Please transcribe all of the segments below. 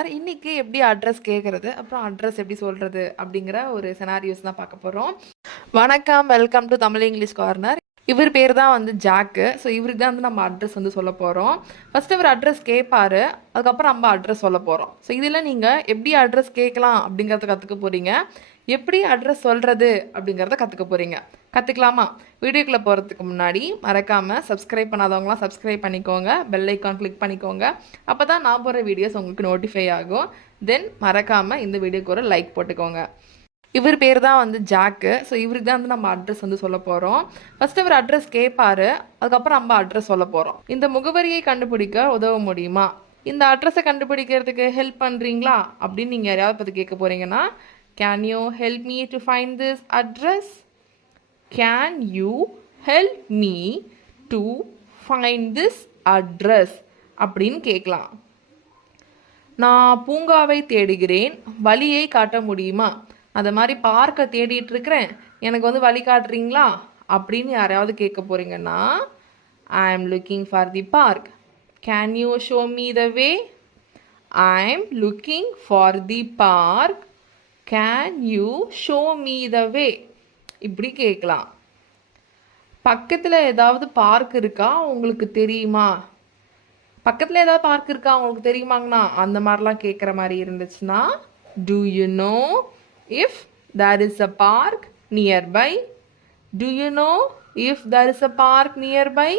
இன்னைக்கு எப்படி அட்ரஸ் கேட்குறது, அப்புறம் அட்ரஸ் எப்படி சொல்கிறது அப்படிங்கிற ஒரு செனாரியோஸ் தான் பார்க்க போகிறோம். வணக்கம், welcome to Tamil English corner. இவர் பேர் தான் வந்து ஜாக்கு. ஸோ இவருக்கு தான் வந்து நம்ம அட்ரஸ் வந்து சொல்ல போகிறோம். ஃபஸ்ட்டு இவர் அட்ரஸ் கேட்பாரு, அதுக்கப்புறம் நம்ம அட்ரஸ் சொல்ல போகிறோம். ஸோ இதில் நீங்கள் எப்படி அட்ரஸ் கேட்கலாம் அப்படிங்கிறத கற்றுக்க போகிறீங்க, எப்படி அட்ரஸ் சொல்கிறது அப்படிங்கிறத கற்றுக்க போகிறீங்க. கற்றுக்கலாமா? வீடியோக்குள்ளே போகிறதுக்கு முன்னாடி மறக்காமல் சப்ஸ்கிரைப் பண்ணாதவங்களாம் சப்ஸ்கிரைப் பண்ணிக்கோங்க, பெல் ஐக்கான் கிளிக் பண்ணிக்கோங்க. அப்போ தான் நான் போகிற வீடியோஸ் உங்களுக்கு நோட்டிஃபை ஆகும். தென் மறக்காமல் இந்த வீடியோக்கு ஒரு லைக் போட்டுக்கோங்க. இவர் பேர் தான் வந்து ஜாக்கு. ஸோ இவருக்கு தான் வந்து நம்ம அட்ரஸ் வந்து சொல்ல போகிறோம். ஃபஸ்ட்டு இவர் அட்ரஸ் கேட்பாரு, அதுக்கப்புறம் நம்ம அட்ரஸ் சொல்ல போகிறோம். இந்த முகவரியை கண்டுபிடிக்க உதவ முடியுமா, இந்த அட்ரஸை கண்டுபிடிக்கிறதுக்கு ஹெல்ப் பண்ணுறீங்களா அப்படின்னு நீங்கள் யாரையாவது பற்றி கேட்க போகிறீங்கன்னா, can you help me to find this address, can you help me to find this address அப்படின்னு கேட்கலாம். நான் பூங்காவை தேடுகிறேன், வழியை காட்ட முடியுமா, அதை மாதிரி பார்க்க தேடிட்டு இருக்கிறேன், எனக்கு வந்து வழி காட்டுறீங்களா அப்படின்னு யாரையாவது கேட்க போகிறீங்கன்னா, I am looking for the park, can you show me the way, I am looking for the park, can you show me the way இப்படி கேட்கலாம். பக்கத்தில் ஏதாவது பார்க் இருக்கா உங்களுக்கு தெரியுமா, பக்கத்தில் ஏதாவது பார்க் இருக்கா உங்களுக்கு தெரியுமாங்கண்ணா அந்த மாதிரிலாம் கேட்குற மாதிரி இருந்துச்சுன்னா, do you know if there is a park nearby, do you know if there is a park nearby.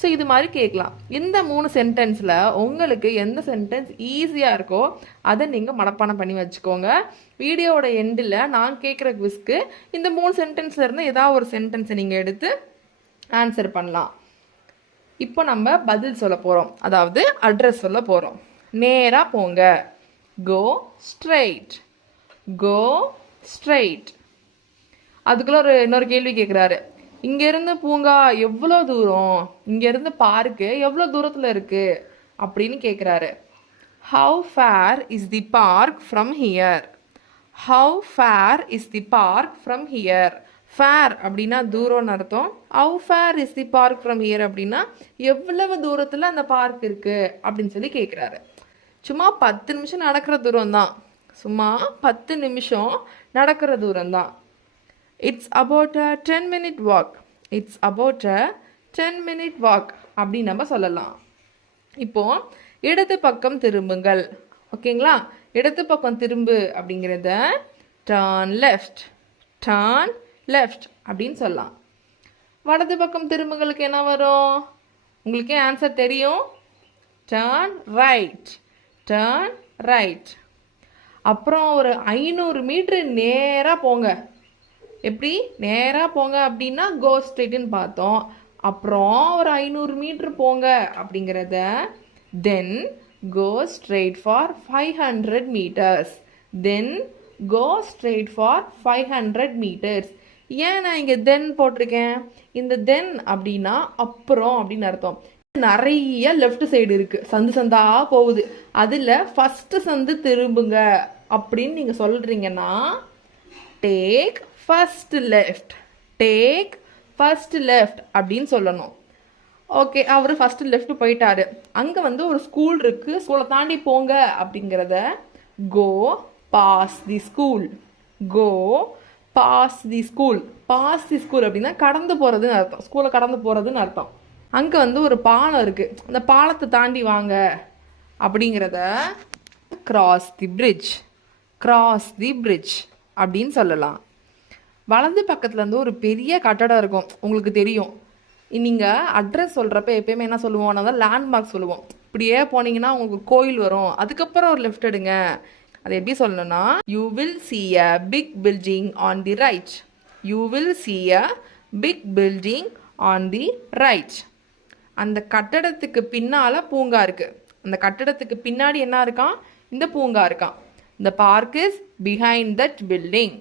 So இது மாதிரி கேட்கலாம். இந்த 3 சென்டென்ஸில் உங்களுக்கு எந்த சென்டென்ஸ் ஈஸியாக இருக்கோ அதை நீங்கள் மனப்பாடம் பண்ணி வச்சுக்கோங்க. வீடியோவோட எண்டில் நான் கேட்குற குவிஸ்க்கு இந்த 3 சென்டென்ஸில் இருந்து ஏதாவது ஒரு சென்டென்ஸை நீங்கள் எடுத்து ஆன்சர் பண்ணலாம். இப்போ நம்ம பதில் சொல்ல போகிறோம், அதாவது அட்ரஸ் சொல்ல போகிறோம். நேராக போங்க, கோ ஸ்ட்ரெயிட், கோ ஸ்ட்ரெயிட். அதுக்குள்ள இன்னொரு கேள்வி கேட்குறாரு, இங்கேருந்து பூங்கா எவ்வளோ தூரம், இங்கேருந்து பார்க்கு எவ்வளோ தூரத்தில் இருக்குது அப்படின்னு கேட்குறாரு. How far is the park from here, how far is the park from here. Far அப்படின்னா தூரம்னு அர்த்தம். How far is the park from here அப்படின்னா எவ்வளவு தூரத்தில் அந்த பார்க் இருக்குது அப்படின்னு சொல்லி கேட்குறாரு. சும்மா 10 நிமிஷம் நடக்கிற தூரம் தான், சும்மா 10 நிமிஷம் நடக்கிற தூரம் தான். It's about a 10-minute walk, it's about a 10-minute walk அப்படின்னு நம்ம சொல்லலாம். இப்போது இடது பக்கம் திரும்புங்கள், ஓகேங்களா. இடது பக்கம் திரும்பு அப்படிங்கிறத டர்ன் லெஃப்ட், டர்ன் லெஃப்ட் அப்படின்னு சொல்லலாம். வலது பக்கம் திரும்புங்களுக்கு என்ன வரும், உங்களுக்கே ஆன்சர் தெரியும், டர்ன் ரைட், டர்ன் ரைட். அப்புறம் ஒரு 500 மீட்ரு நேராக போங்க. எப்படி நேராக போங்க அப்படின்னா கோ ஸ்ட்ரெயிட்னு பார்த்தோம். அப்புறம் ஒரு 500 மீட்ரு போங்க அப்படிங்கிறத then go straight for 500 metres, then go straight for 500 metres. ஏன் நான் இங்கே தென் போட்டிருக்கேன், இந்த தென் அப்படின்னா அப்புறம் அப்படின்னு அர்த்தம். நிறைய லெஃப்ட் சைடு இருக்குது, சந்து சந்தா போகுது, அதில் ஃபஸ்ட்டு சந்து திரும்புங்க அப்படின்னு நீங்கள் சொல்கிறீங்கன்னா, take first left, take first left அப்படின்னு சொல்லணும். ஓகே, அவர் ஃபஸ்ட்டு லெஃப்ட் போயிட்டாரு, அங்கே வந்து ஒரு ஸ்கூல் இருக்குது, ஸ்கூலை தாண்டி போங்க அப்படிங்கிறத go pass the school, go pass the school. Pass the school அப்படின்னா கடந்து போகிறதுன்னு அர்த்தம், ஸ்கூலை கடந்து போகிறதுன்னு அர்த்தம். அங்கே வந்து ஒரு பாலம் இருக்குது, அந்த பாலத்தை தாண்டி வாங்க அப்படிங்கிறத cross the bridge, cross the bridge அப்படின்னு சொல்லலாம். வலது பக்கத்தில் இருந்து ஒரு பெரிய கட்டடம் இருக்கும், உங்களுக்கு தெரியும். நீங்கள் அட்ரஸ் சொல்கிறப்ப எப்பயுமே என்ன சொல்லுவோம், நான் தான் லேண்ட்மார்க் சொல்லுவோம். இப்படியே போனீங்கன்னா உங்களுக்கு கோயில் வரும், அதுக்கப்புறம் ஒரு லெஃப்ட் எடுங்க. அது எப்படி சொல்லணும்னா, you will see a big building on the right, you will see a big building on the right. அந்த கட்டடத்துக்கு பின்னால் பூங்கா இருக்குது, அந்த கட்டடத்துக்கு பின்னாடி என்ன இருக்கான், இந்த பூங்கா இருக்கான். The park is behind that building,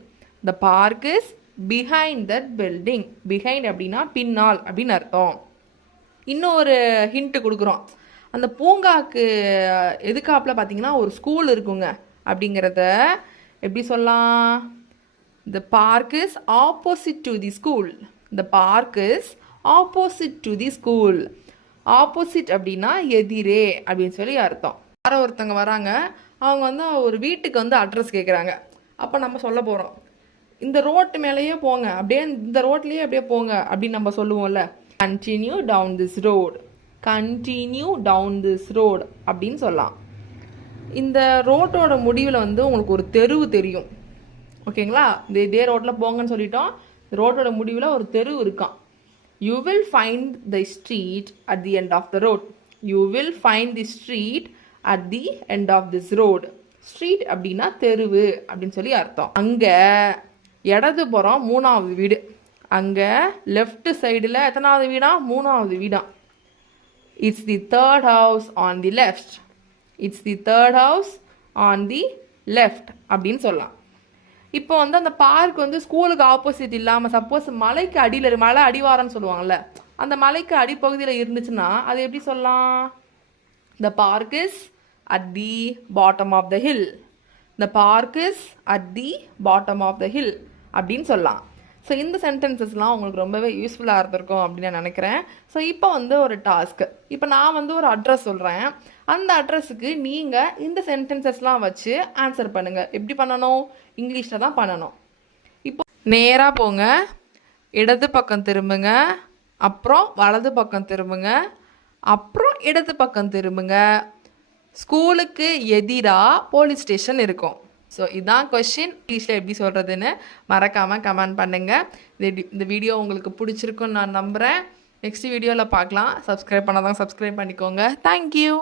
the park is behind that building. behind அப்படின்னா பின்னால் அப்படின்னு அர்த்தம். இன்னும் ஒரு ஹிண்ட்டு கொடுக்குறோம், அந்த பூங்காவுக்கு எதுக்காப்பில் பார்த்தீங்கன்னா ஒரு ஸ்கூல் இருக்குங்க அப்படிங்கிறத எப்படி சொல்லலாம், the park is opposite to the school, the park is opposite to the school. Opposite அப்படின்னா எதிரே அப்படின்னு சொல்லி அர்த்தம். யாரோ ஒருத்தங்க வராங்க, அவங்க வந்து ஒரு வீட்டுக்கு வந்து அட்ரஸ் கேட்குறாங்க. அப்போ நம்ம சொல்ல போகிறோம், இந்த ரோட்டு மேலேயே போங்க, அப்படியே இந்த ரோட்லேயே அப்படியே போங்க அப்படின்னு நம்ம சொல்லுவோம்ல. Continue down this road, continue down this road அப்படின்னு சொல்லலாம். இந்த ரோட்டோட முடிவில் வந்து உங்களுக்கு ஒரு தெருவு தெரியும், ஓகேங்களா? இதே ரோட்டில் போங்கன்னு சொல்லிட்டோம். ரோட்டோட முடிவில் ஒரு தெரு இருக்கான். You will find the street at the end of the road. You will find the street at the end of this road. Street அப்படின்னா தெருவு அப்படின்னு சொல்லி அர்த்தம். அங்கே இடதுபுறம் 3வது வீடு, அங்கே லெஃப்ட் சைடில் எத்தனாவது வீடா? 3வது வீடா. It's the third house on the left. It's the third house on the left அப்படின்னு சொல்லலாம். இப்போ வந்து அந்த பார்க் வந்து ஸ்கூலுக்கு ஆப்போசிட் இல்லாமல் சப்போஸ் மலைக்கு அடியில், மலை அடிவாரம்னு சொல்லுவாங்கள்ல, அந்த மலைக்கு அடிப்பகுதியில் இருந்துச்சுன்னா அது எப்படி சொல்லலாம்? The park is at the bottom of the hill. The park is at the bottom of the hill அப்படின்னு சொல்லலாம். ஸோ இந்த சென்டென்சஸ்லாம் உங்களுக்கு ரொம்பவே யூஸ்ஃபுல்லாக இருந்திருக்கும் அப்படின்னு நான் நினைக்கிறேன். ஸோ இப்போ வந்து ஒரு டாஸ்க்கு. இப்போ நான் வந்து ஒரு அட்ரஸ் சொல்கிறேன். அந்த அட்ரஸுக்கு நீங்கள் இந்த சென்டென்சஸ்லாம் வச்சு ஆன்சர் பண்ணுங்கள். எப்படி பண்ணணும்? இங்கிலீஷில் தான் பண்ணணும். இப்போ நேராக போங்க, இடது பக்கம் திரும்புங்க, அப்புறம் வலது பக்கம் திரும்புங்க, அப்புறம் இடது பக்கம் திரும்புங்க. ஸ்கூலுக்கு எதிராக போலீஸ் ஸ்டேஷன் இருக்கும். ஸோ இதான் கொஷின். இங்கிலீஷில் எப்படி சொல்கிறதுன்னு மறக்காமல் கமெண்ட் பண்ணுங்கள். இந்த வீடியோ உங்களுக்கு பிடிச்சிருக்குன்னு நான் நம்புகிறேன். நெக்ஸ்ட் வீடியோவில் பார்க்கலாம். சப்ஸ்கிரைப் பண்ணாதான் சப்ஸ்கிரைப் பண்ணிக்கோங்க. தேங்க்யூ.